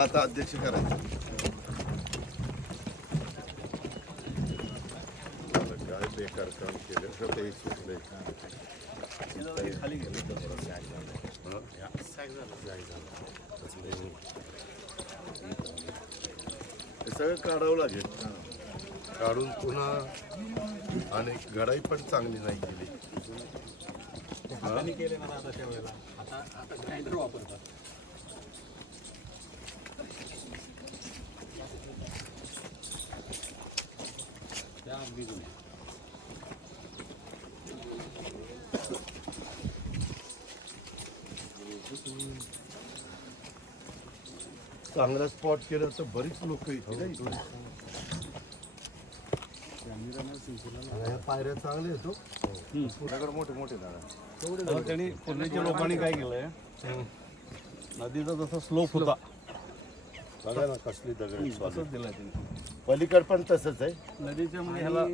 आता अध्यक्ष करायचं. काय बेकार काम केलं ते खाली गेलो हे सगळं काढावं लागेल. काढून पुन्हा आणि घडाई पण चांगली नाही केली. हाताने केले ना आता त्या वेळेला आता आता ग्राइंडर वापरतात. अगदी जुन्या. चांगला स्पॉट केलं तर बरीच लोक. आणि ह्या पायऱ्या चांगल्या येतो मोठे मोठे झाड त्यांनी पूर्वीच्या लोकांनी काय केलंय? नदीचा जसा स्लोप होता बघा ना कसली दगड पलीकड पण तसंच आहे. नदीच्या म्हणजे ह्याला